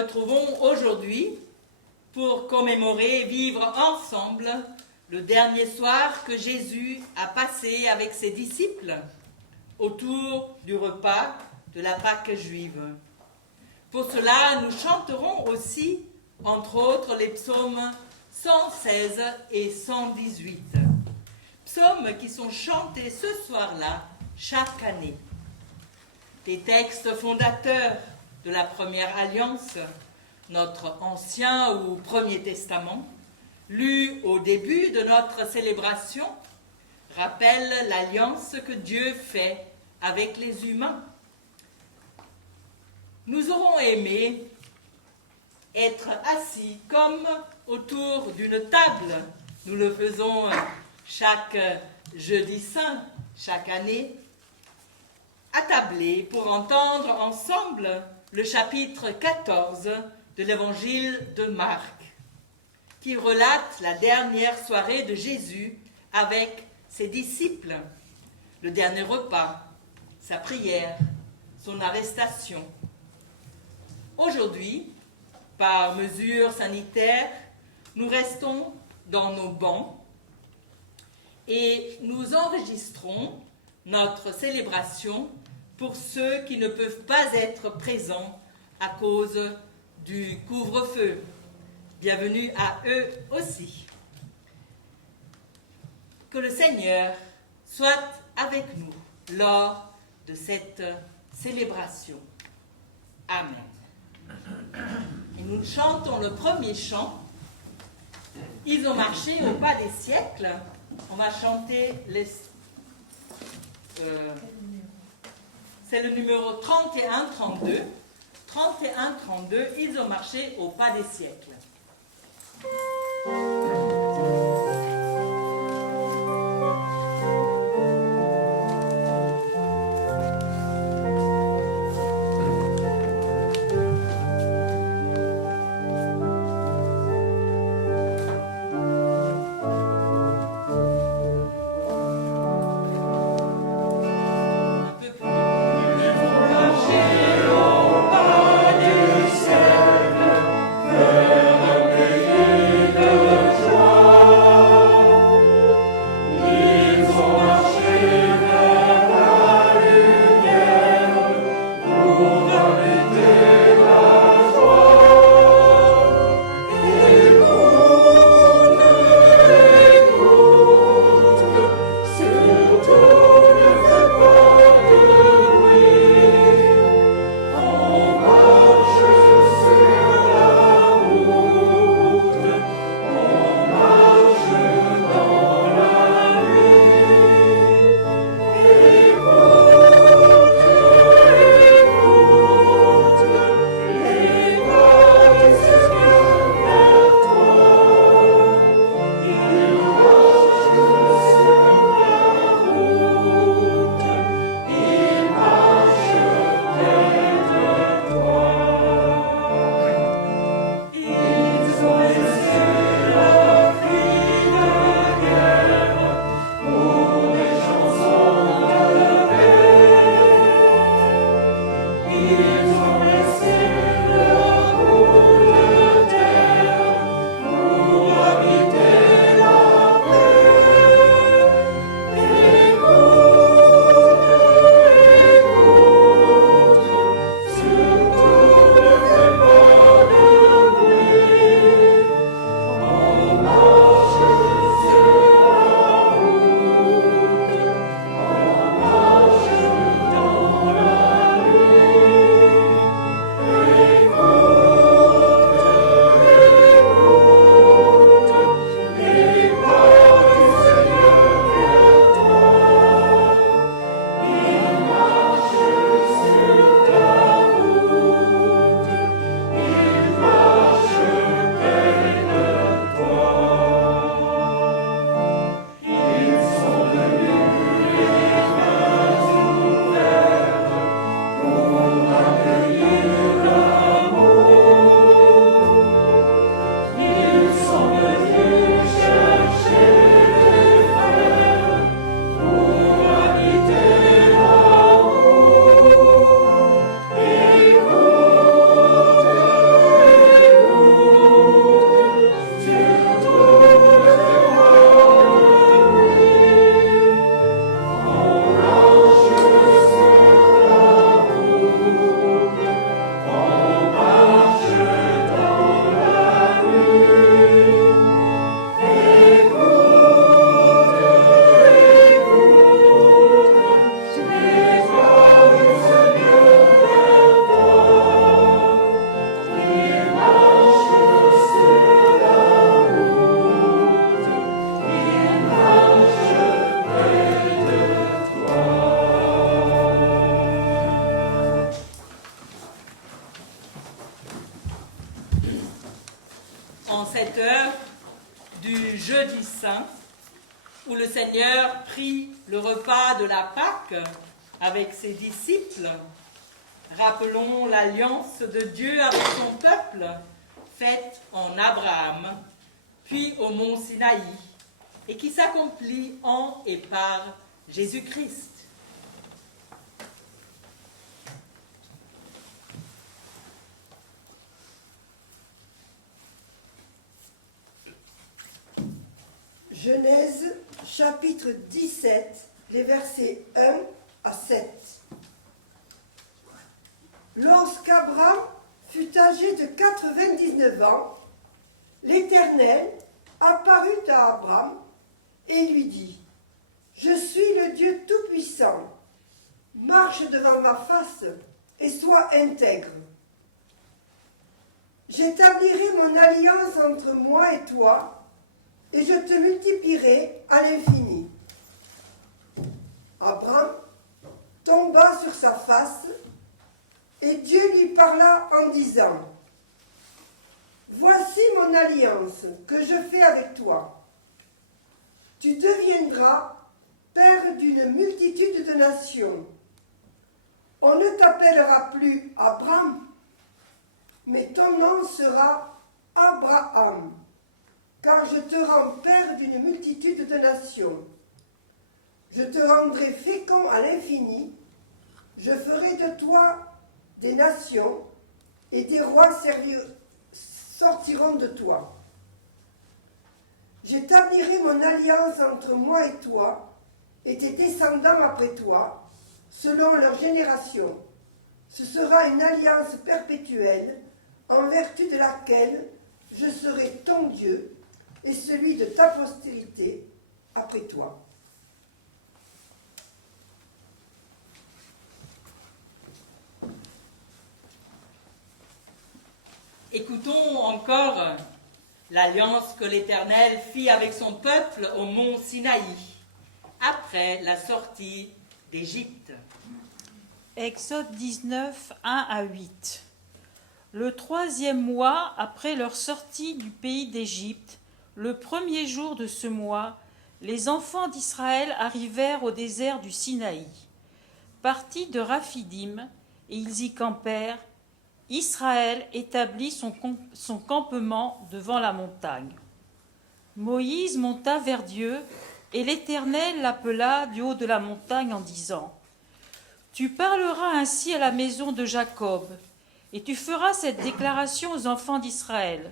retrouvons aujourd'hui pour commémorer et vivre ensemble le dernier soir que Jésus a passé avec ses disciples autour du repas de la Pâque juive. Pour cela, nous chanterons aussi, entre autres, les psaumes 116 et 118. Psaumes qui sont chantés ce soir-là, chaque année. Des textes fondateurs de la Première Alliance, notre Ancien ou Premier Testament, lus au début de notre célébration, rappellent l'alliance que Dieu fait avec les humains. Nous aurons aimé être assis comme autour d'une table. Nous le faisons chaque jeudi saint, chaque année, attablés pour entendre ensemble le chapitre 14 de l'évangile de Marc, qui relate la dernière soirée de Jésus avec ses disciples, le dernier repas, sa prière, son arrestation. Aujourd'hui, par mesure sanitaire, nous restons dans nos bancs et nous enregistrons notre célébration pour ceux qui ne peuvent pas être présents à cause du couvre-feu. Bienvenue à eux aussi. Que le Seigneur soit avec nous lors de cette célébration. Amen. Et nous chantons le premier chant. Ils ont marché au pas des siècles. On va chanter c'est le numéro 31-32. 31-32, ils ont marché au pas des siècles. De cette heure du jeudi saint, où le Seigneur prit le repas de la Pâque avec ses disciples, rappelons l'alliance de Dieu avec son peuple, faite en Abraham, puis au mont Sinaï, et qui s'accomplit en et par Jésus-Christ. Genèse, chapitre 17, les versets 1 à 7. Lorsqu'Abraham fut âgé de 99 ans, l'Éternel apparut à Abraham et lui dit : « Je suis le Dieu Tout-Puissant. Marche devant ma face et sois intègre. J'établirai mon alliance entre moi et toi, et je te multiplierai à l'infini. » Abraham tomba sur sa face, et Dieu lui parla en disant : « Voici mon alliance que je fais avec toi. Tu deviendras père d'une multitude de nations. On ne t'appellera plus Abraham, mais ton nom sera Abraham, car je te rends père d'une multitude de nations. Je te rendrai fécond à l'infini, je ferai de toi des nations, et des rois sortiront de toi. J'établirai mon alliance entre moi et toi, et tes descendants après toi, selon leur génération. Ce sera une alliance perpétuelle, en vertu de laquelle je serai ton Dieu, et celui de ta postérité après toi. » Écoutons encore l'alliance que l'Éternel fit avec son peuple au mont Sinaï, après la sortie d'Égypte. Exode 19, 1 à 8. Le 3e mois après leur sortie du pays d'Égypte, le 1er jour de ce mois, les enfants d'Israël arrivèrent au désert du Sinaï. Partis de Raphidim, et ils y campèrent, Israël établit son campement devant la montagne. Moïse monta vers Dieu, et l'Éternel l'appela du haut de la montagne en disant : « Tu parleras ainsi à la maison de Jacob, et tu feras cette déclaration aux enfants d'Israël.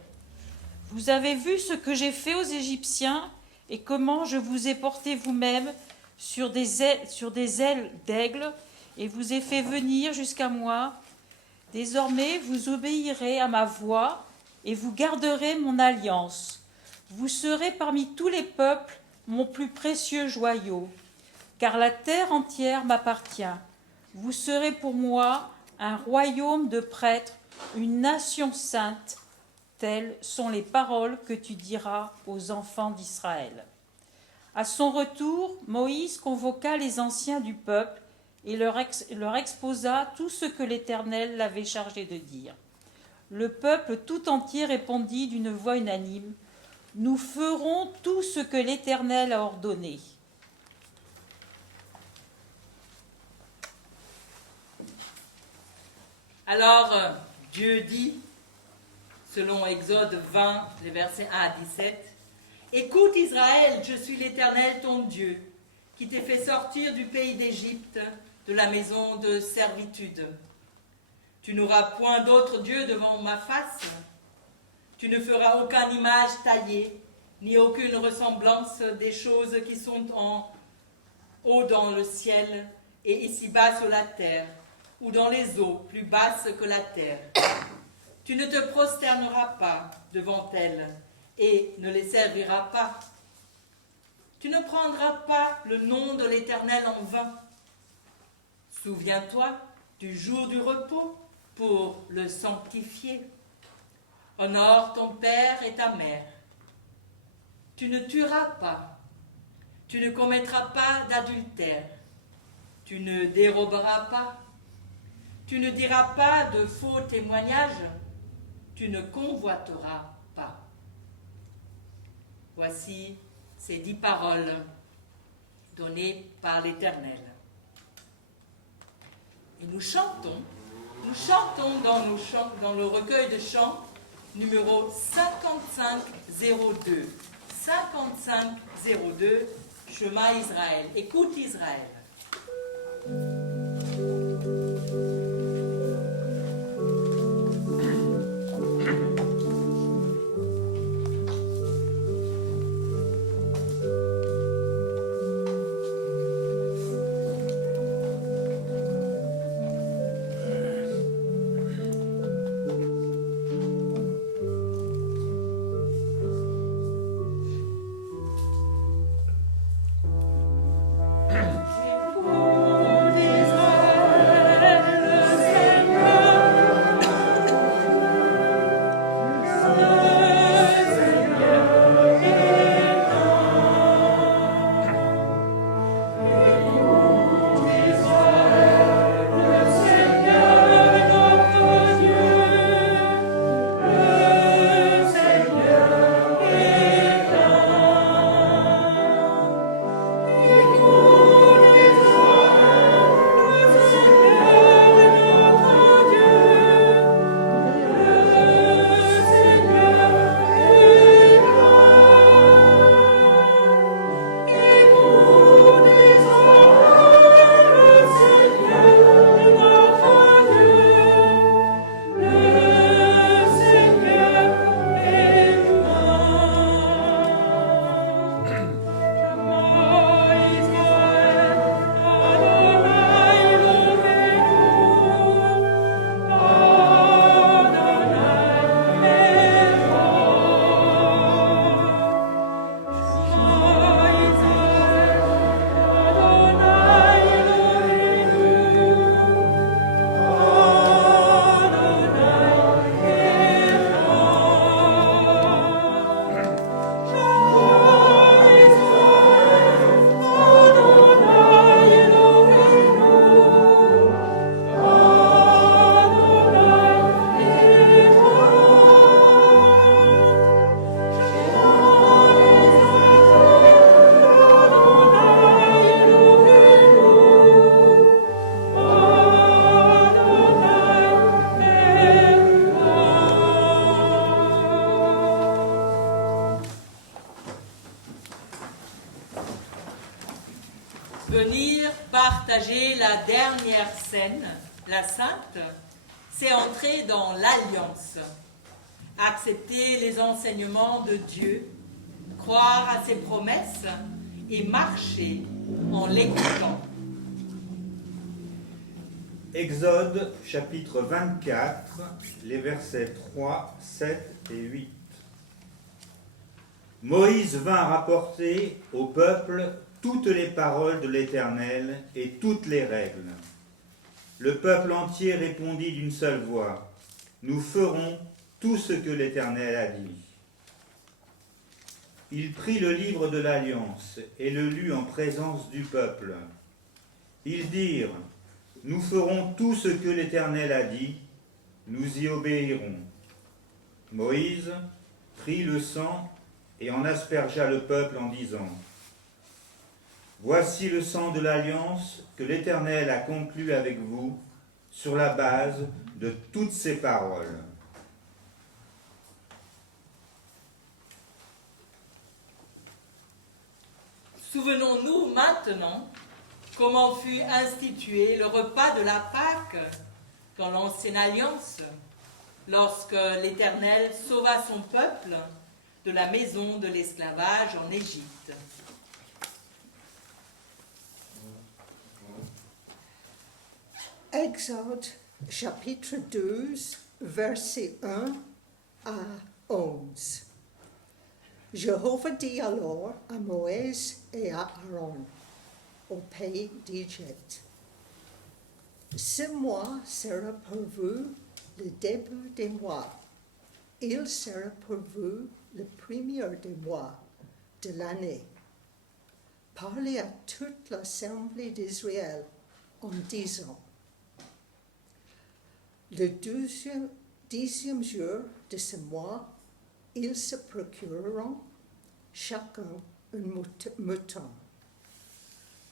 Vous avez vu ce que j'ai fait aux Égyptiens, et comment je vous ai porté vous-même sur des ailes d'aigle, et vous ai fait venir jusqu'à moi. Désormais, vous obéirez à ma voix, et vous garderez mon alliance. Vous serez parmi tous les peuples mon plus précieux joyau, car la terre entière m'appartient. Vous serez pour moi un royaume de prêtres, une nation sainte. Telles sont les paroles que tu diras aux enfants d'Israël. » À son retour, Moïse convoqua les anciens du peuple et leur exposa tout ce que l'Éternel l'avait chargé de dire. Le peuple tout entier répondit d'une voix unanime : « Nous ferons tout ce que l'Éternel a ordonné. » Alors Dieu dit, selon Exode 20, les versets 1 à 17, « Écoute Israël, je suis l'Éternel ton Dieu, qui t'ai fait sortir du pays d'Égypte, de la maison de servitude. Tu n'auras point d'autre Dieu devant ma face. Tu ne feras aucune image taillée, ni aucune ressemblance des choses qui sont en haut dans le ciel et ici-bas sur la terre, ou dans les eaux plus basses que la terre. Tu ne te prosterneras pas devant elles et ne les serviras pas. Tu ne prendras pas le nom de l'Éternel en vain. Souviens-toi du jour du repos pour le sanctifier. Honore ton père et ta mère. Tu ne tueras pas. Tu ne commettras pas d'adultère. Tu ne déroberas pas. Tu ne diras pas de faux témoignages. Tu ne convoiteras pas. Voici ces 10 paroles données par l'Éternel. Et nous chantons dans le recueil de chants numéro 5502. 5502, Shema Israël. Écoute Israël. Venir partager la dernière scène, la Sainte, c'est entrer dans l'alliance, accepter les enseignements de Dieu, croire à ses promesses et marcher en l'écoutant. Exode chapitre 24, les versets 3, 7 et 8. Moïse vint rapporter au peuple toutes les paroles de l'Éternel et toutes les règles. Le peuple entier répondit d'une seule voix, « Nous ferons tout ce que l'Éternel a dit. » Il prit le livre de l'Alliance et le lut en présence du peuple. Ils dirent, « Nous ferons tout ce que l'Éternel a dit, nous y obéirons. » Moïse prit le sang et en aspergea le peuple en disant, « Voici le sang de l'alliance que l'Éternel a conclu avec vous sur la base de toutes ces paroles. » Souvenons-nous maintenant comment fut institué le repas de la Pâque dans l'Ancienne Alliance, lorsque l'Éternel sauva son peuple de la maison de l'esclavage en Égypte. Exode chapitre 12, versets 1 à 11. Jéhovah dit alors à Moïse et à Aaron, au pays d'Égypte, « Ce mois sera pour vous le début des mois. Il sera pour vous le premier des mois de l'année. Parlez à toute l'assemblée d'Israël en disant, le dixième jour de ce mois, ils se procureront chacun un mouton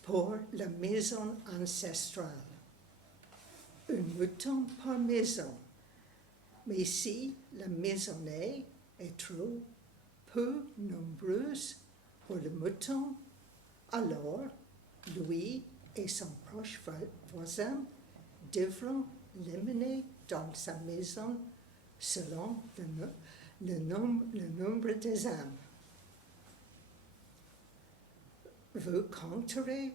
pour la maison ancestrale. Un mouton par maison. Mais si la maisonnée est trop peu nombreuse pour le mouton, alors lui et son proche voisin devront l'emmener dans sa maison selon le nombre des âmes. Vous compterez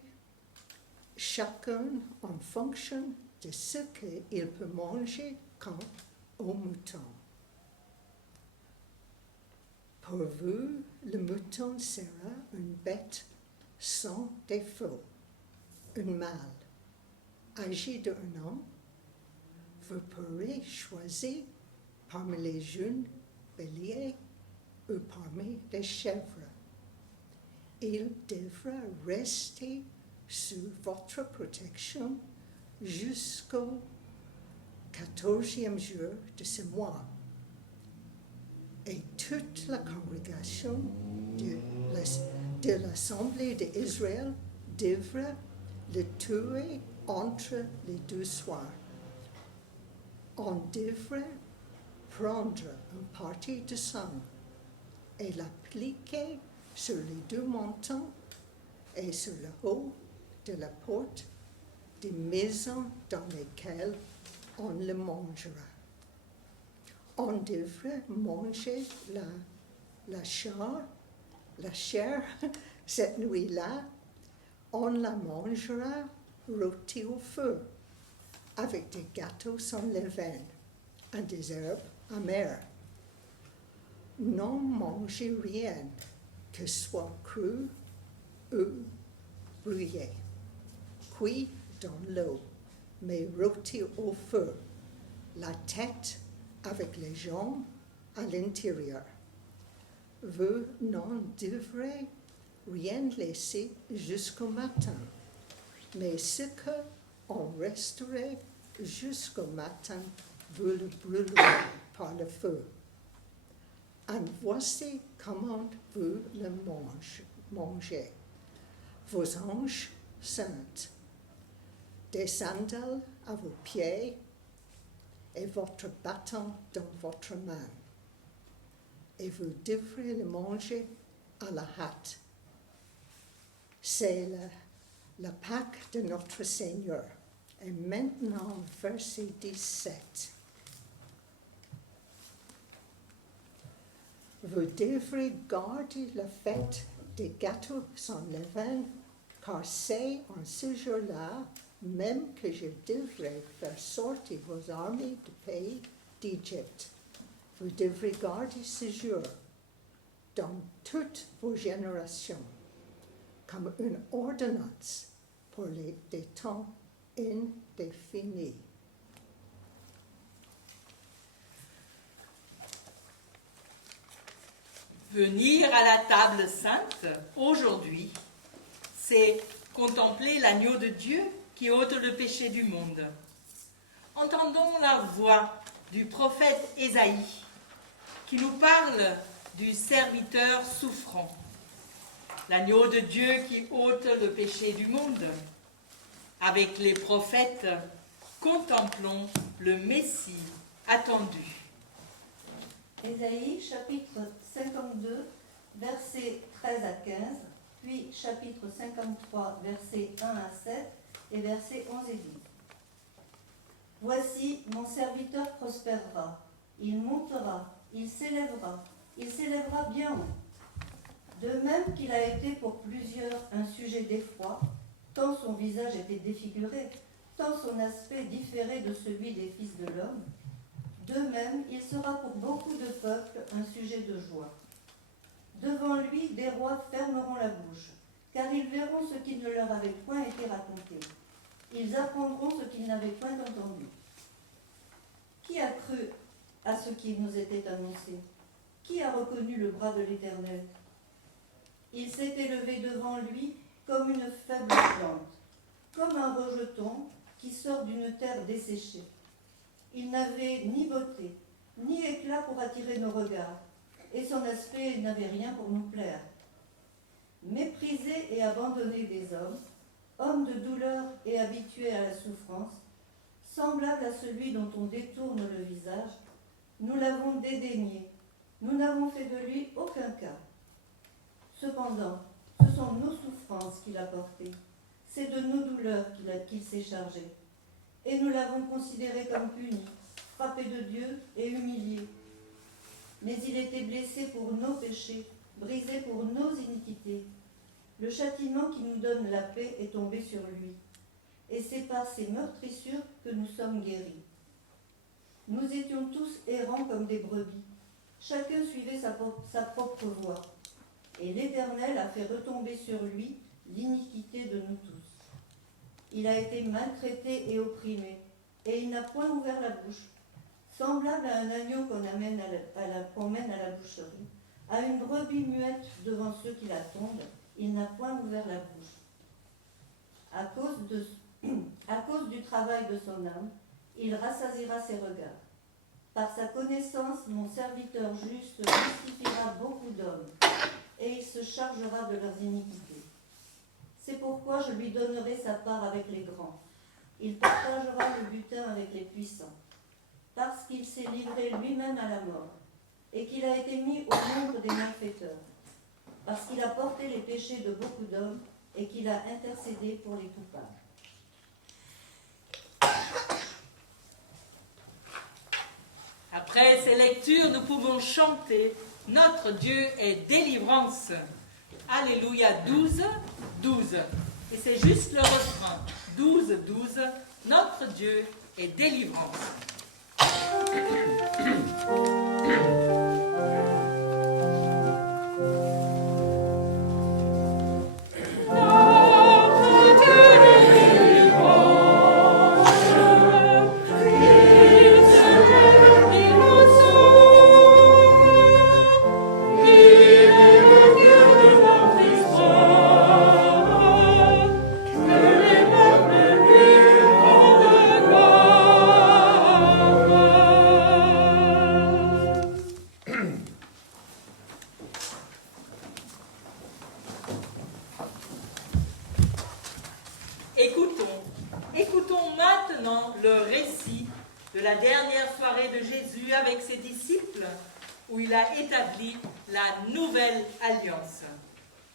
chacun en fonction de ce qu'il peut manger quant au mouton. Pour vous, le mouton sera une bête sans défaut, un mâle, âgé d'un an. Vous pourrez choisir parmi les jeunes béliers ou parmi les chèvres. Il devra rester sous votre protection jusqu'au 14e jour de ce mois. Et toute la congrégation de l'Assemblée d'Israël devra le tuer entre les deux soirs. On devrait prendre une partie de sang et l'appliquer sur les deux montants et sur le haut de la porte des maisons dans lesquelles on le mangera. On devrait manger la chair cette nuit-là. On la mangera rôtie au feu, avec des gâteaux sans levain et des herbes amères. Non mangez rien que soit cru ou brouillé, cuit dans l'eau, mais rôti au feu, la tête avec les jambes à l'intérieur. Vous n'en devrez rien laisser jusqu'au matin, mais ce qu'on resterait jusqu'au matin, vous le brûlerez par le feu. Et voici comment vous le mangez. Vos hanches saintes, des sandales à vos pieds et votre bâton dans votre main. Et vous devrez le manger à la hâte. C'est la Pâque de notre Seigneur. Et maintenant, verset 17. Vous devrez garder la fête des gâteaux sans levain, car c'est en ce jour-là même que je devrais faire sortir vos armées du pays d'Égypte. Vous devrez garder ce jour dans toutes vos générations comme une ordonnance pour des temps indéfinis. Venir à la table sainte, aujourd'hui, c'est contempler l'agneau de Dieu qui ôte le péché du monde. Entendons la voix du prophète Ésaïe qui nous parle du serviteur souffrant, l'agneau de Dieu qui ôte le péché du monde. Avec les prophètes, contemplons le Messie attendu. Ésaïe, chapitre 52, versets 13 à 15, puis chapitre 53, versets 1 à 7 et versets 11 et 10. Voici, mon serviteur prospérera, il montera, il s'élèvera bien haut. De même qu'il a été pour plusieurs un sujet d'effroi, tant son visage était défiguré, tant son aspect différait de celui des fils de l'homme, de même, il sera pour beaucoup de peuples un sujet de joie. Devant lui, des rois fermeront la bouche, car ils verront ce qui ne leur avait point été raconté. Ils apprendront ce qu'ils n'avaient point entendu. Qui a cru à ce qui nous était annoncé? Qui a reconnu le bras de l'Éternel? Il s'est élevé devant lui comme une faible plante, comme un rejeton qui sort d'une terre desséchée. Il n'avait ni beauté, ni éclat pour attirer nos regards, et son aspect n'avait rien pour nous plaire. méprisé et abandonné des hommes, homme de douleur et habitué à la souffrance, semblable à celui dont on détourne le visage, nous l'avons dédaigné, nous n'avons fait de lui aucun cas. Cependant, ce sont nos souffrances qu'il a portées, c'est de nos douleurs qu'il s'est chargé, et nous l'avons considéré comme puni, frappé de Dieu et humilié. Mais il était blessé pour nos péchés, brisé pour nos iniquités. Le châtiment qui nous donne la paix est tombé sur lui, et c'est par ses meurtrissures que nous sommes guéris. Nous étions tous errants comme des brebis, chacun suivait sa propre voie, et l'Éternel a fait retomber sur lui l'iniquité de nous tous. Il a été maltraité et opprimé, et il n'a point ouvert la bouche, semblable à un agneau qu'on mène à la boucherie, à une brebis muette devant ceux qui l'attendent, il n'a point ouvert la bouche. À cause du travail de son âme, il rassasiera ses regards. Par sa connaissance, mon serviteur juste justifiera beaucoup d'hommes, et il se chargera de leurs iniquités. C'est pourquoi je lui donnerai sa part avec les grands. Il partagera le butin avec les puissants, parce qu'il s'est livré lui-même à la mort, et qu'il a été mis au nombre des malfaiteurs, parce qu'il a porté les péchés de beaucoup d'hommes, et qu'il a intercédé pour les coupables. Après ces lectures, nous pouvons chanter « Notre Dieu est délivrance ». Alléluia 12, 12. Et c'est juste le refrain. 12, 12. Notre Dieu est délivrance. Écoutons maintenant le récit de la dernière soirée de Jésus avec ses disciples, où il a établi la nouvelle alliance.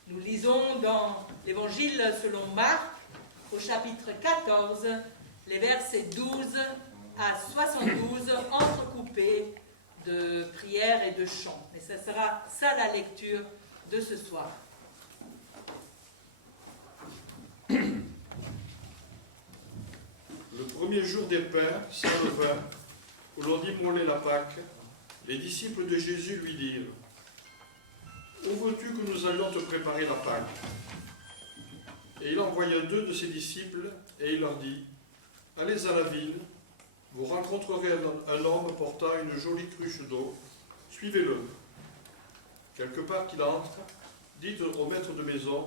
Nous lisons dans l'Évangile selon Marc, au chapitre 14, les versets 12 à 72, entrecoupés de prières et de chants. Et ce sera ça la lecture de ce soir. Le premier jour des pains, sans levain, où l'on immolait la Pâque, les disciples de Jésus lui dirent : « Où veux-tu que nous allions te préparer la Pâque ?» Et il envoya 2 de ses disciples, et il leur dit : « Allez à la ville, vous rencontrerez un homme portant une jolie cruche d'eau, suivez-le. Quelque part qu'il entre, dites au maître de maison.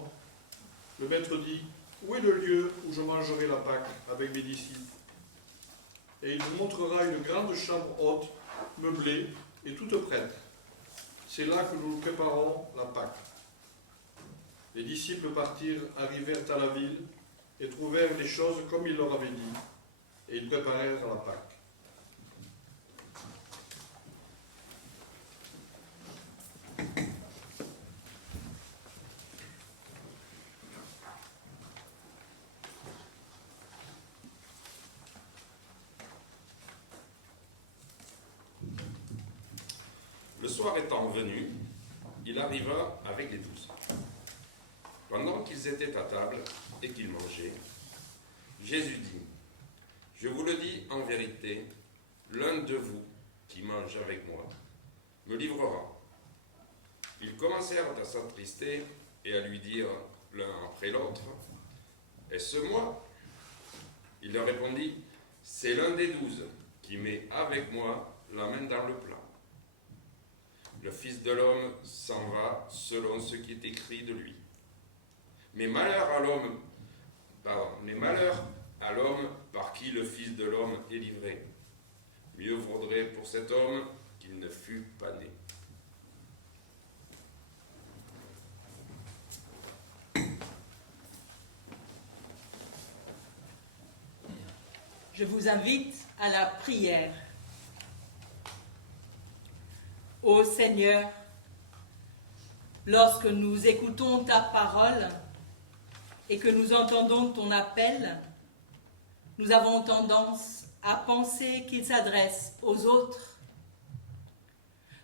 Le maître dit : où est le lieu où je mangerai la Pâque avec mes disciples ? Et il vous montrera une grande chambre haute, meublée et toute prête. C'est là que nous préparons la Pâque. Les disciples partirent, arrivèrent à la ville et trouvèrent les choses comme il leur avait dit. Et ils préparèrent la Pâque. Le soir étant venu, il arriva avec les 12. Pendant qu'ils étaient à table et qu'ils mangeaient, Jésus dit : « Je vous le dis en vérité, l'un de vous qui mange avec moi me livrera. » Ils commencèrent à s'attrister et à lui dire l'un après l'autre : « Est-ce moi ?» Il leur répondit : « C'est l'un des 12 qui met avec moi la main dans le plat. Le Fils de l'homme s'en va selon ce qui est écrit de lui. Mais malheur à l'homme par qui le Fils de l'homme est livré. Mieux vaudrait pour cet homme qu'il ne fût pas né. » je vous invite à la prière. Ô Seigneur, lorsque nous écoutons ta parole et que nous entendons ton appel, nous avons tendance à penser qu'il s'adresse aux autres.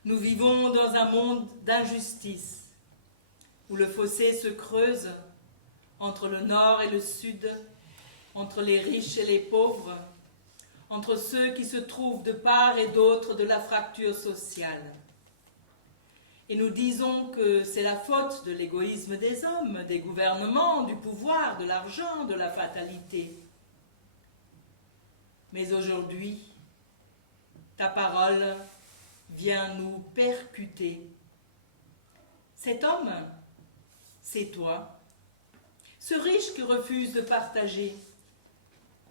Nous vivons dans un monde d'injustice où le fossé se creuse entre le nord et le sud, entre les riches et les pauvres, entre ceux qui se trouvent de part et d'autre de la fracture sociale. Et nous disons que c'est la faute de l'égoïsme des hommes, des gouvernements, du pouvoir, de l'argent, de la fatalité. Mais aujourd'hui, ta parole vient nous percuter. Cet homme, c'est toi. Ce riche qui refuse de partager,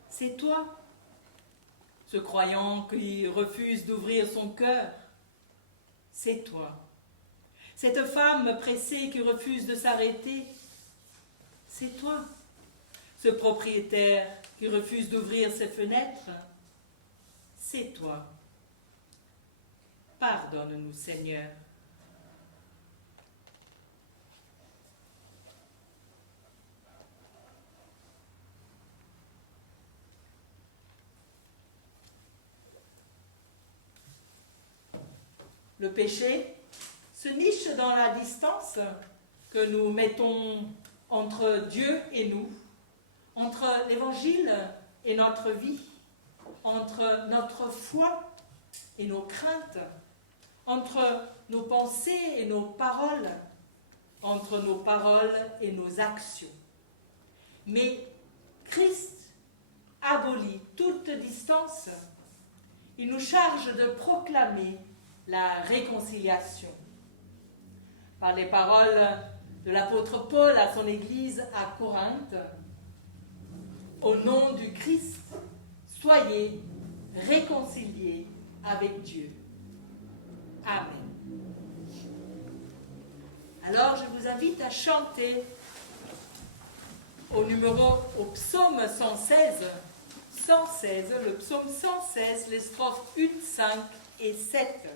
c'est toi. Ce croyant qui refuse d'ouvrir son cœur, c'est toi. Cette femme pressée qui refuse de s'arrêter, c'est toi. Ce propriétaire qui refuse d'ouvrir ses fenêtres, c'est toi. Pardonne-nous, Seigneur. Le péché se niche dans la distance que nous mettons entre Dieu et nous, entre l'Évangile et notre vie, entre notre foi et nos craintes, entre nos pensées et nos paroles, entre nos paroles et nos actions. Mais Christ abolit toute distance. Il nous charge de proclamer la réconciliation. Par les paroles de l'apôtre Paul à son église à Corinthe, au nom du Christ, soyez réconciliés avec Dieu. Amen. Alors je vous invite à chanter au psaume 116, le psaume 116, les strophes 1, 5 et 7.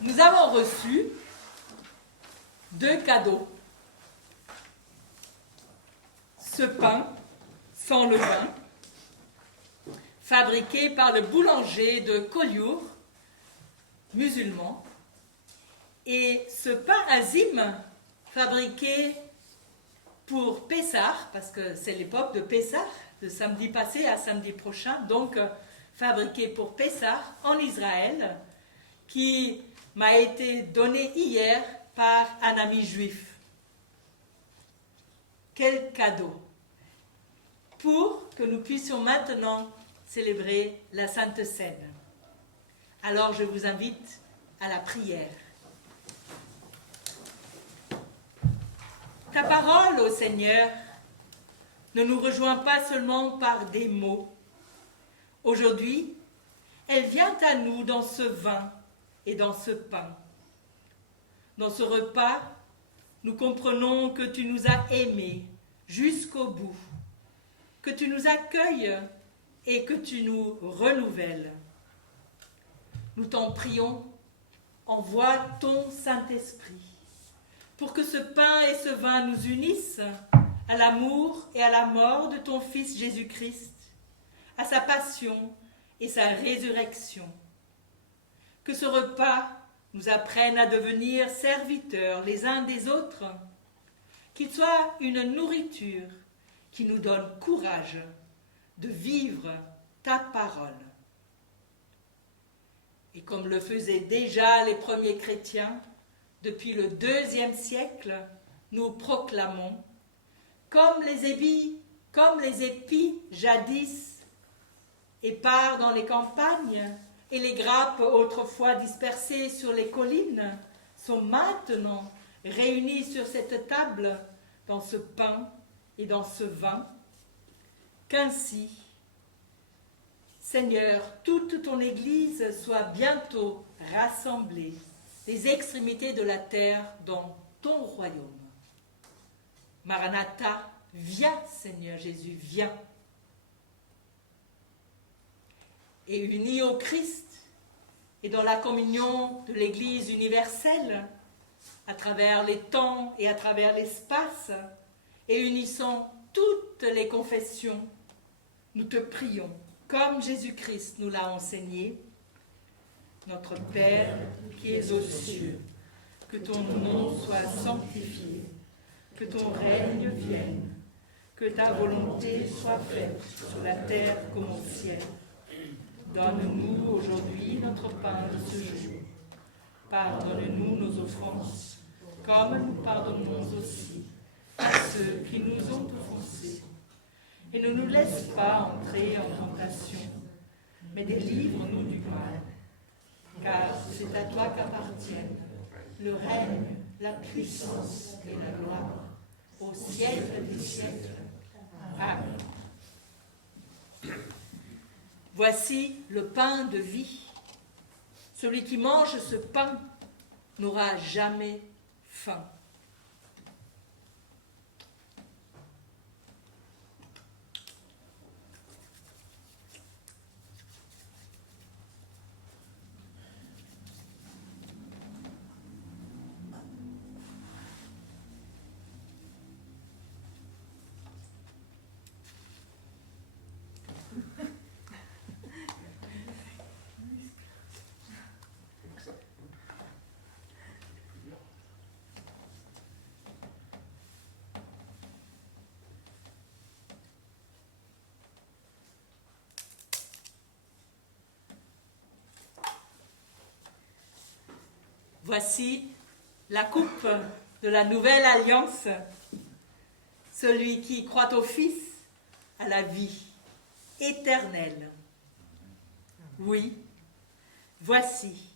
Nous avons reçu 2 cadeaux. Ce pain sans levain, fabriqué par le boulanger de Collioure, musulman, et ce pain azime, fabriqués pour Pessah, parce que c'est l'époque de Pessah, de samedi passé à samedi prochain, donc fabriqués pour Pessah en Israël, qui m'a été donné hier par un ami juif. Quel cadeau! Pour que nous puissions maintenant célébrer la Sainte Seine. Alors je vous invite à la prière. Ta parole, ô Seigneur, ne nous rejoint pas seulement par des mots. Aujourd'hui, elle vient à nous dans ce vin et dans ce pain. Dans ce repas, nous comprenons que tu nous as aimés jusqu'au bout, que tu nous accueilles et que tu nous renouvelles. Nous t'en prions, envoie ton Saint-Esprit pour que ce pain et ce vin nous unissent à l'amour et à la mort de ton Fils Jésus-Christ, à sa passion et sa résurrection. Que ce repas nous apprenne à devenir serviteurs les uns des autres, qu'il soit une nourriture qui nous donne courage de vivre ta parole. Et comme le faisaient déjà les premiers chrétiens, depuis le IIe siècle, nous proclamons, comme les épis jadis, épars dans les campagnes, et les grappes autrefois dispersées sur les collines, sont maintenant réunies sur cette table, dans ce pain et dans ce vin, qu'ainsi, Seigneur, toute ton Église soit bientôt rassemblée des extrémités de la terre dans ton royaume. Maranatha, viens, Seigneur Jésus, viens. Et unis au Christ et dans la communion de l'Église universelle, à travers les temps et à travers l'espace, et unissant toutes les confessions, nous te prions, comme Jésus-Christ nous l'a enseigné. Notre Père qui es aux cieux, que ton nom soit sanctifié, que ton règne vienne, que ta volonté soit faite sur la terre comme au ciel. Donne-nous aujourd'hui notre pain de ce jour. Pardonne-nous nos offenses, comme nous pardonnons aussi à ceux qui nous ont offensés. Et ne nous laisse pas entrer en tentation, mais délivre-nous du mal. Car c'est à toi qu'appartiennent le règne, la puissance et la gloire, au siècle des siècles. Amen. Voici le pain de vie. Celui qui mange ce pain n'aura jamais faim. Voici la coupe de la nouvelle alliance. Celui qui croit au Fils a la vie éternelle. Oui, voici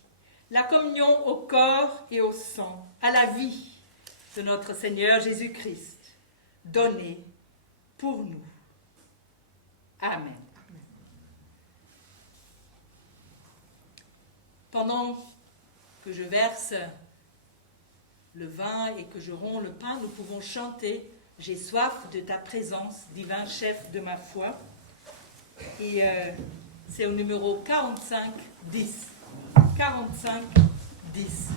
la communion au corps et au sang, à la vie de notre Seigneur Jésus-Christ, donnée pour nous. Amen. Pendant que je verse le vin et que je romps le pain, nous pouvons chanter « J'ai soif de ta présence, divin chef de ma foi ». Et c'est au numéro 45, 10. 45, 10.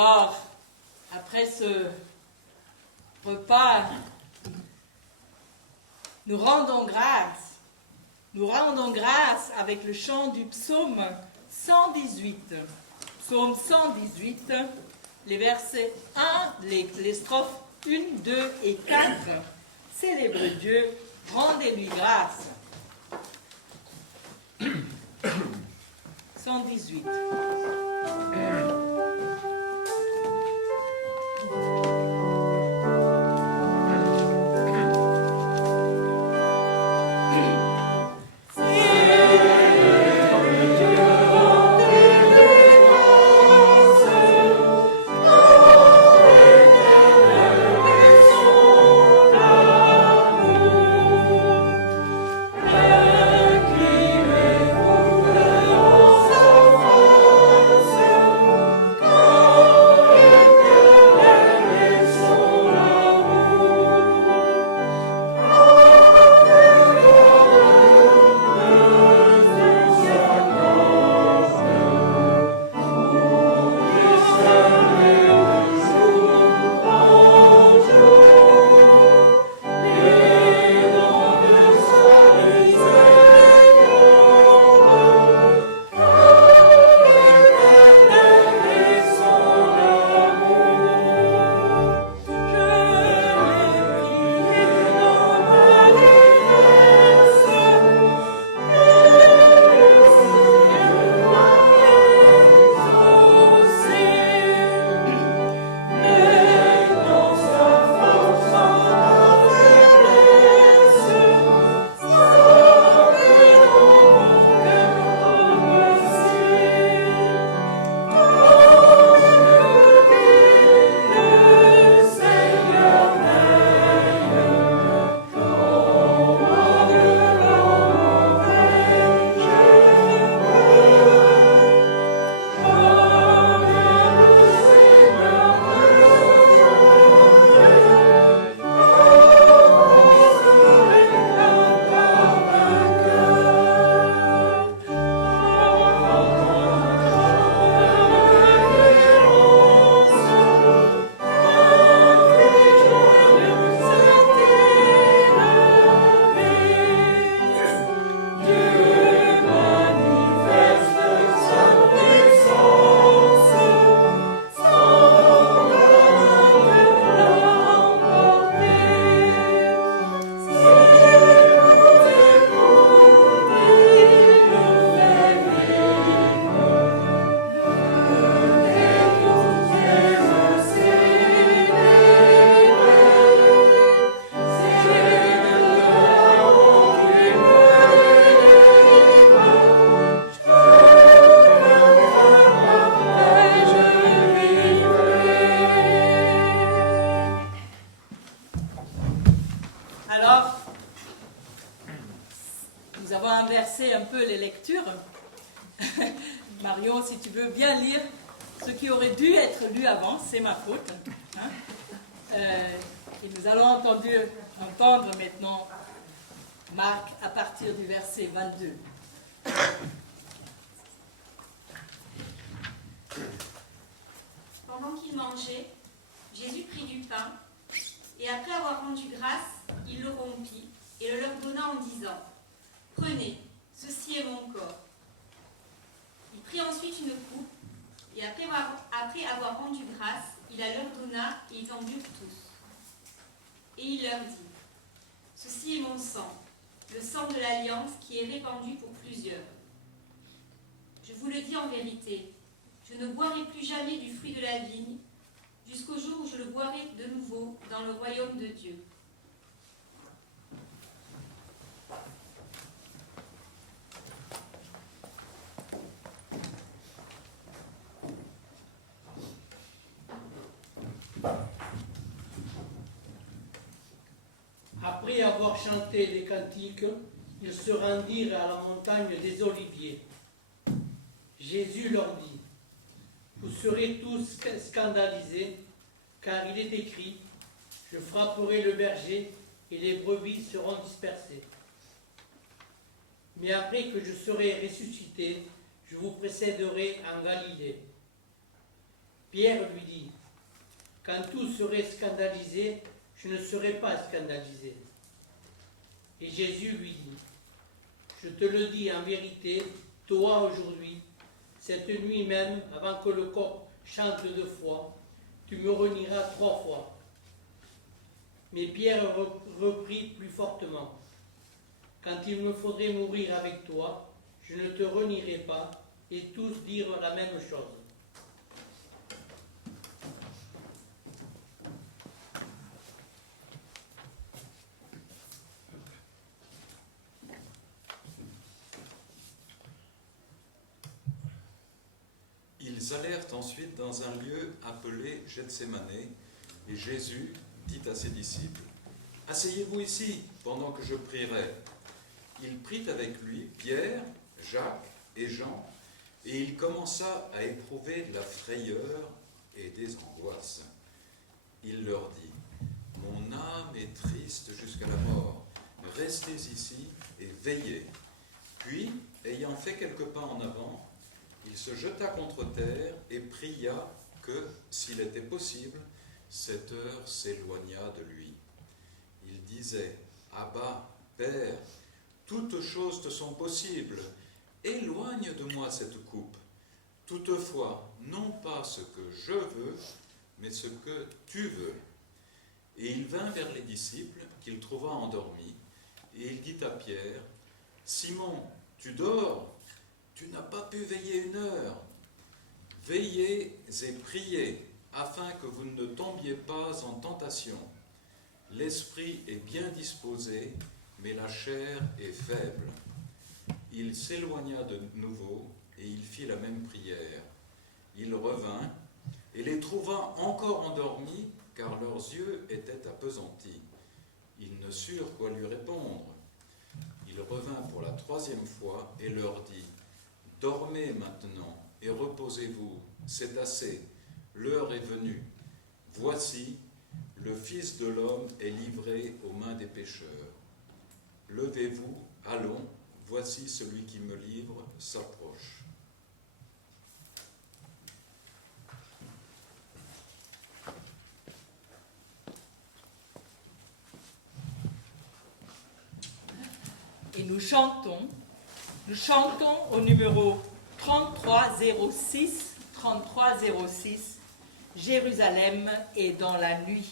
Alors, après ce repas, nous rendons grâce. Nous rendons grâce avec le chant du psaume 118. Psaume 118, les versets 1, les strophes 1, 2 et 4. Célébrez Dieu, rendez-lui grâce. 118. Alors, nous avons inversé un peu les lectures. Marion, si tu veux bien lire ce qui aurait dû être lu avant, c'est ma faute. Hein. Et nous allons entendre maintenant Marc à partir du verset 22. Pendant qu'il mangeait, Jésus prit du pain, et après avoir rendu grâce, il le rompit et le leur donna en disant : « Prenez, ceci est mon corps. » Il prit ensuite une coupe, et après avoir rendu grâce, il la leur donna, et ils en burent tous. Et il leur dit : « Ceci est mon sang, le sang de l'alliance qui est répandu pour plusieurs. Je vous le dis en vérité, je ne boirai plus jamais du fruit de la vigne, jusqu'au jour où je le boirai de nouveau dans le royaume de Dieu. » Après avoir chanté des cantiques, ils se rendirent à la montagne des Oliviers. Jésus leur dit : « Vous serez tous scandalisés, car il est écrit : je frapperai le berger et les brebis seront dispersées. Mais après que je serai ressuscité, je vous précéderai en Galilée. » Pierre lui dit, quand tous seraient scandalisés, je ne serai pas scandalisé. Et Jésus lui dit, je te le dis en vérité, toi aujourd'hui, cette nuit même, avant que le coq chante 2 fois, tu me renieras 3 fois. Mais Pierre reprit plus fortement, quand il me faudrait mourir avec toi, je ne te renierai pas, et tous dirent la même chose. Ils allèrent ensuite dans un lieu appelé Gethsémane, et Jésus dit à ses disciples, « Asseyez-vous ici, pendant que je prierai. » Il prit avec lui Pierre, Jacques et Jean, et il commença à éprouver de la frayeur et des angoisses. Il leur dit, « Mon âme est triste jusqu'à la mort, restez ici et veillez. » Puis, ayant fait quelques pas en avant, il se jeta contre terre et pria que, s'il était possible, cette heure s'éloignât de lui. Il disait, « Abba, Père, toutes choses te sont possibles, éloigne de moi cette coupe. Toutefois, non pas ce que je veux, mais ce que tu veux. » Et il vint vers les disciples qu'il trouva endormis, et il dit à Pierre, « Simon, tu dors ? Tu n'as pas pu veiller 1 heure. Veillez et priez, afin que vous ne tombiez pas en tentation. L'esprit est bien disposé, mais la chair est faible. » Il s'éloigna de nouveau, et il fit la même prière. Il revint, et les trouva encore endormis, car leurs yeux étaient appesantis. Ils ne surent quoi lui répondre. Il revint pour la 3e fois, et leur dit, « Dormez maintenant et reposez-vous, c'est assez, l'heure est venue. Voici, le Fils de l'homme est livré aux mains des pécheurs. Levez-vous, allons, voici celui qui me livre s'approche. » Et nous chantons au numéro 3306, Jérusalem est dans la nuit.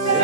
C'est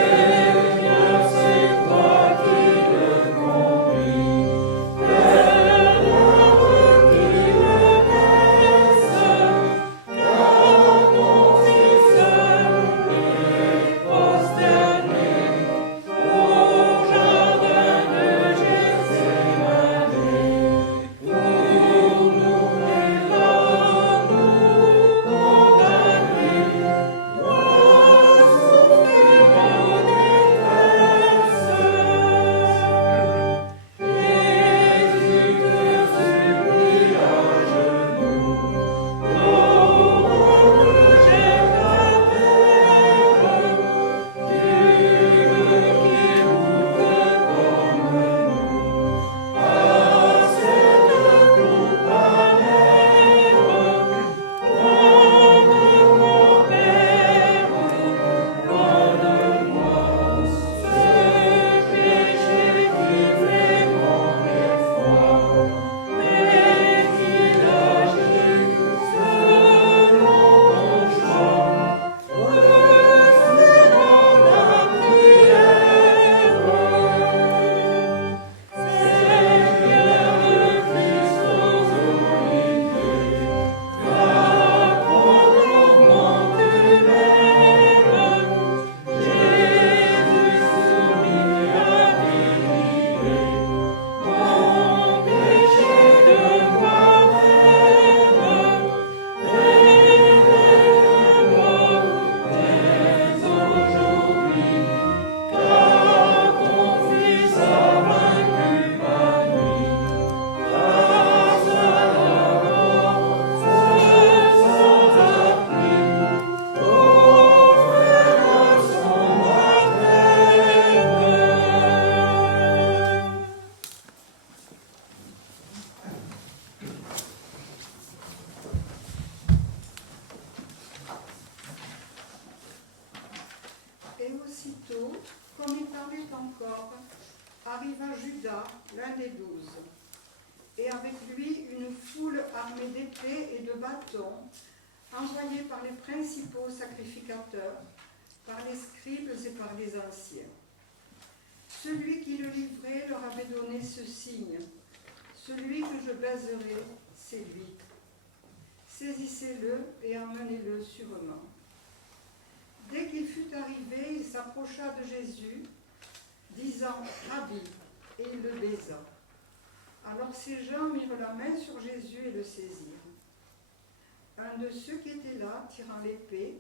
arriva Judas, l'un des 12, et avec lui une foule armée d'épées et de bâtons, envoyés par les principaux sacrificateurs, par les scribes et par les anciens. Celui qui le livrait leur avait donné ce signe: celui que je baiserai, c'est lui. Saisissez-le et emmenez-le sûrement. Dès qu'il fut arrivé, il s'approcha de Jésus, disant « Rabbi », et il le baisa. Alors ces gens mirent la main sur Jésus et le saisirent. Un de ceux qui étaient là, tirant l'épée,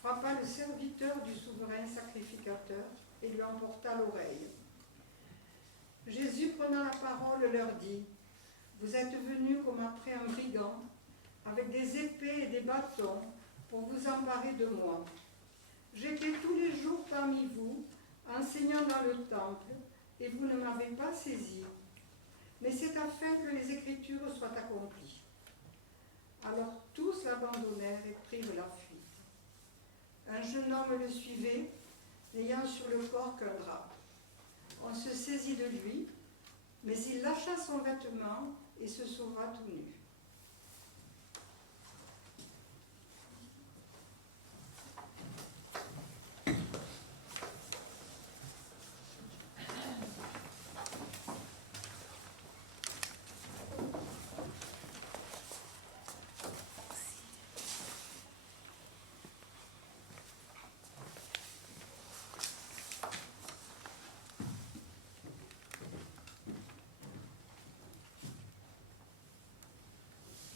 frappa le serviteur du souverain sacrificateur et lui emporta l'oreille. Jésus, prenant la parole, leur dit: « Vous êtes venus comme après un brigand, avec des épées et des bâtons, pour vous emparer de moi. J'étais tous les jours parmi vous, enseignant dans le temple, et vous ne m'avez pas saisi. Mais c'est afin que les Écritures soient accomplies. » Alors tous l'abandonnèrent et prirent la fuite. Un jeune homme le suivait, n'ayant sur le corps qu'un drap. On se saisit de lui, mais il lâcha son vêtement et se sauva tout nu.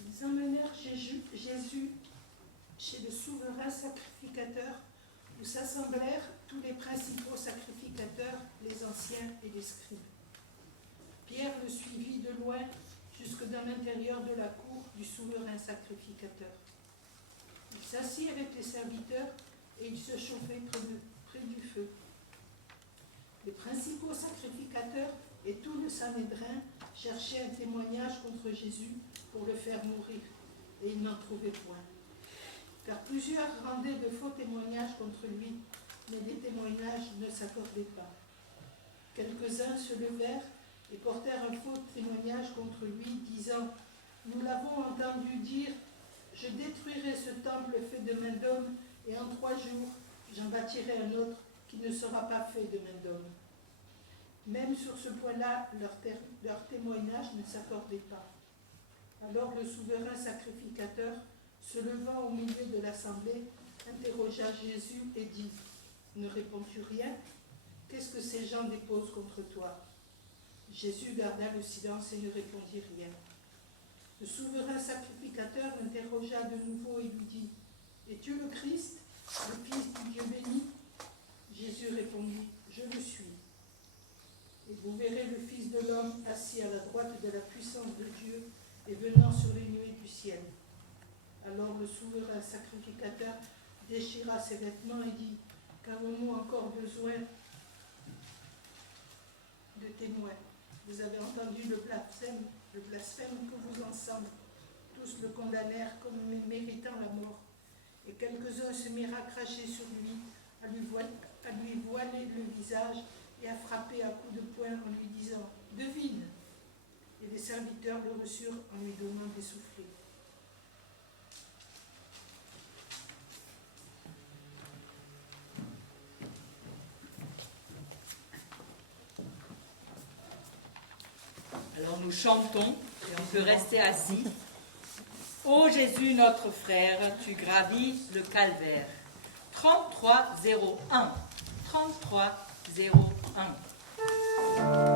Ils emmenèrent Jésus chez le souverain sacrificateur, où s'assemblèrent tous les principaux sacrificateurs, les anciens et les scribes. Pierre le suivit de loin jusque dans l'intérieur de la cour du souverain sacrificateur. Il s'assit avec les serviteurs et il se chauffait près du feu. Les principaux sacrificateurs et tout le Sanhédrin cherchaient un témoignage contre Jésus pour le faire mourir, et ils n'en trouvaient point. Car plusieurs rendaient de faux témoignages contre lui, mais les témoignages ne s'accordaient pas. Quelques-uns se levèrent et portèrent un faux témoignage contre lui, disant: « Nous l'avons entendu dire, je détruirai ce temple fait de main d'homme, et en 3 jours, j'en bâtirai un autre qui ne sera pas fait de main d'homme. » Même sur ce point-là, leur témoignage ne s'accordait pas. Alors le souverain sacrificateur, se levant au milieu de l'assemblée, interrogea Jésus et dit: « Ne réponds-tu rien? Qu'est-ce que ces gens déposent contre toi ?» Jésus garda le silence et ne répondit rien. Le souverain sacrificateur l'interrogea de nouveau et lui dit: « Es-tu le Christ, le Fils du Dieu béni ?» Jésus répondit: « Je le suis. Et vous verrez le Fils de l'homme assis à la droite de la puissance de Dieu et venant sur les nuées du ciel. » Alors le souverain sacrificateur déchira ses vêtements et dit: « Qu'avons-nous encore besoin de témoins? Vous avez entendu le blasphème que vous ensemble tous le condamnèrent comme méritant la mort. » Et quelques-uns se mirent à cracher sur lui, à lui voiler le visage et à frapper à coups de poing en lui disant: « Devine !» Et les serviteurs le reçurent en lui donnant des soufflets. Alors nous chantons, et on peut rester assis. Ô Jésus notre frère, tu gravis le calvaire. 3301. 3301. Oh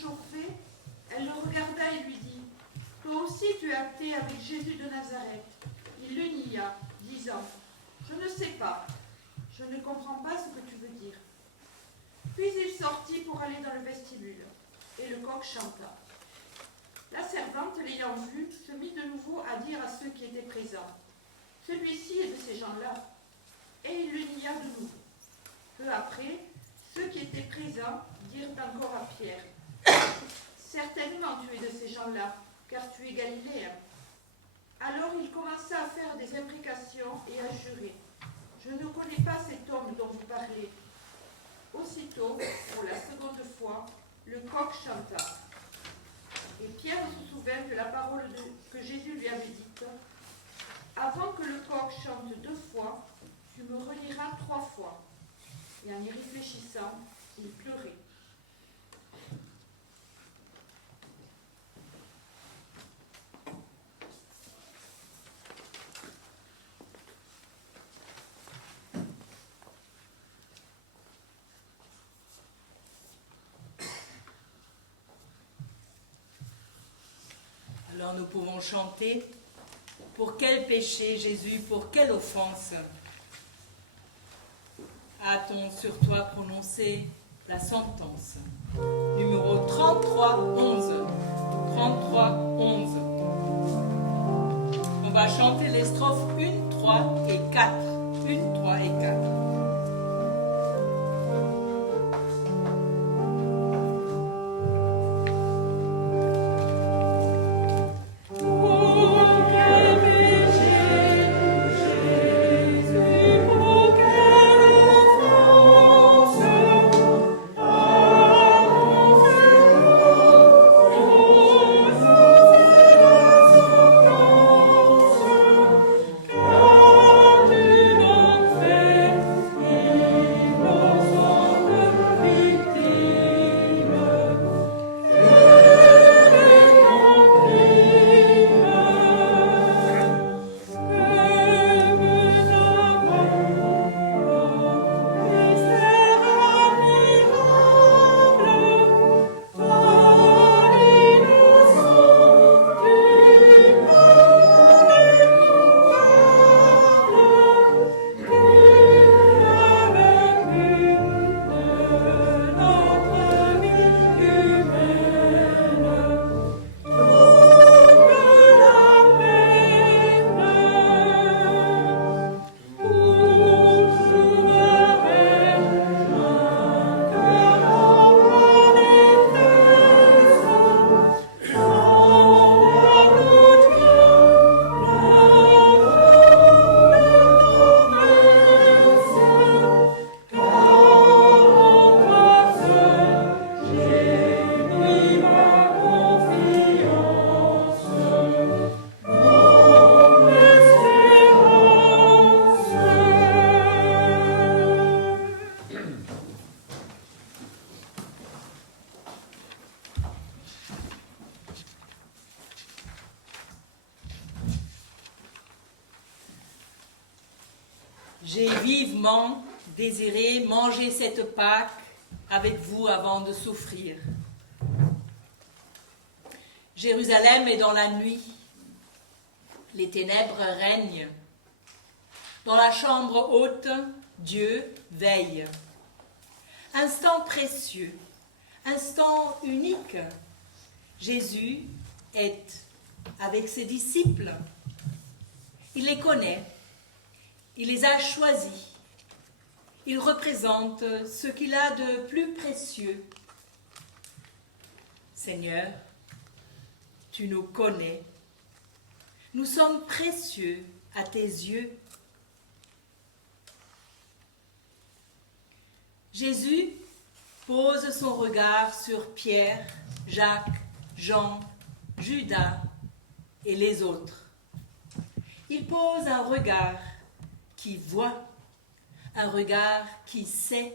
toujours fait, elle le regarda et lui dit, « Toi aussi tu es acté avec Jésus de Nazareth. » Il le nia, disant, « Je ne sais pas, je ne comprends pas ce que tu veux dire. » Puis il sortit pour aller dans le vestibule, et le coq chanta. La servante, l'ayant vu, se mit de nouveau à dire à ceux qui étaient présents, « Celui-ci est de ces gens-là. » Et il le nia de nouveau. Peu après, ceux qui étaient présents dirent encore à Pierre, « Certainement tu es de ces gens-là, car tu es galiléen. » Alors il commença à faire des imprécations et à jurer, « Je ne connais pas cet homme dont vous parlez. » Aussitôt, pour la seconde fois, le coq chanta. Et Pierre se souvint de la parole que Jésus lui avait dite, « Avant que le coq chante 2 fois, tu me renieras 3 fois. » Et en y réfléchissant, il pleurait. Alors nous pouvons chanter. Pour quel péché, Jésus, pour quelle offense a-t-on sur toi prononcé la sentence? Numéro 33-11. 33-11. On va chanter les strophes 1, 3 et 4. 1, 3 et 4. J'ai vivement désiré manger cette Pâque avec vous avant de souffrir. Jérusalem est dans la nuit, les ténèbres règnent. Dans la chambre haute, Dieu veille. Instant précieux, instant unique, Jésus est avec ses disciples. Il les connaît. Il les a choisis. Il représente ce qu'il a de plus précieux. Seigneur, tu nous connais. Nous sommes précieux à tes yeux. Jésus pose son regard sur Pierre, Jacques, Jean, Judas et les autres. Il pose un regard qui voit, un regard qui sait,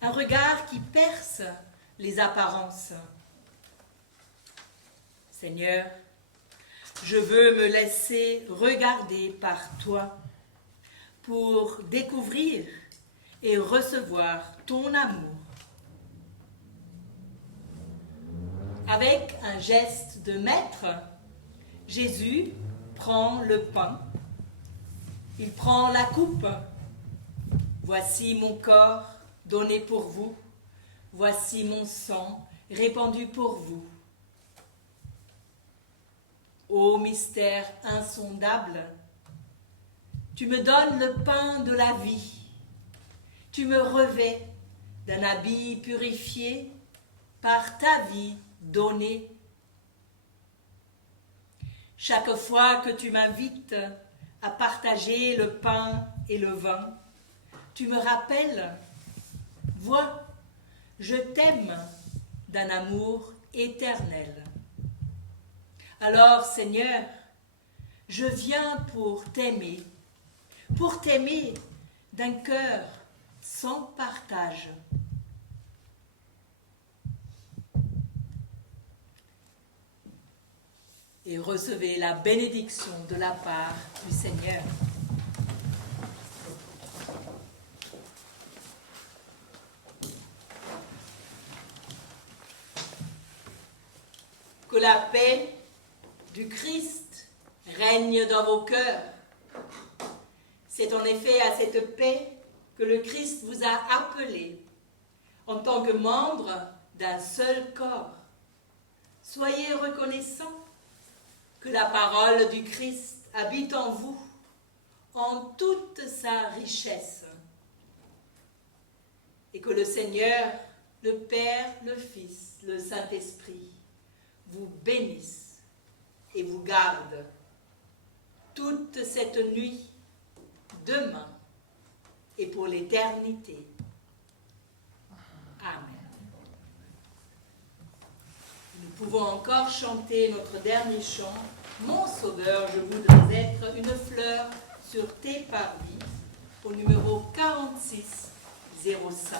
un regard qui perce les apparences. Seigneur, je veux me laisser regarder par toi pour découvrir et recevoir ton amour. Avec un geste de maître, Jésus prend le pain, il prend la coupe. Voici mon corps donné pour vous, voici mon sang répandu pour vous. Ô mystère insondable, tu me donnes le pain de la vie, tu me revêts d'un habit purifié par ta vie donnée. Chaque fois que tu m'invites à partager le pain et le vin, tu me rappelles, vois, je t'aime d'un amour éternel. Alors, Seigneur, je viens pour t'aimer d'un cœur sans partage. Et recevez la bénédiction de la part du Seigneur. Que la paix du Christ règne dans vos cœurs. C'est en effet à cette paix que le Christ vous a appelé en tant que membres d'un seul corps. Soyez reconnaissants que la parole du Christ habite en vous en toute sa richesse et que le Seigneur, le Père, le Fils, le Saint-Esprit vous bénisse et vous garde toute cette nuit, demain et pour l'éternité. Amen. Nous pouvons encore chanter notre dernier chant. Mon Sauveur, je voudrais être une fleur sur tes parvis, au numéro 4605.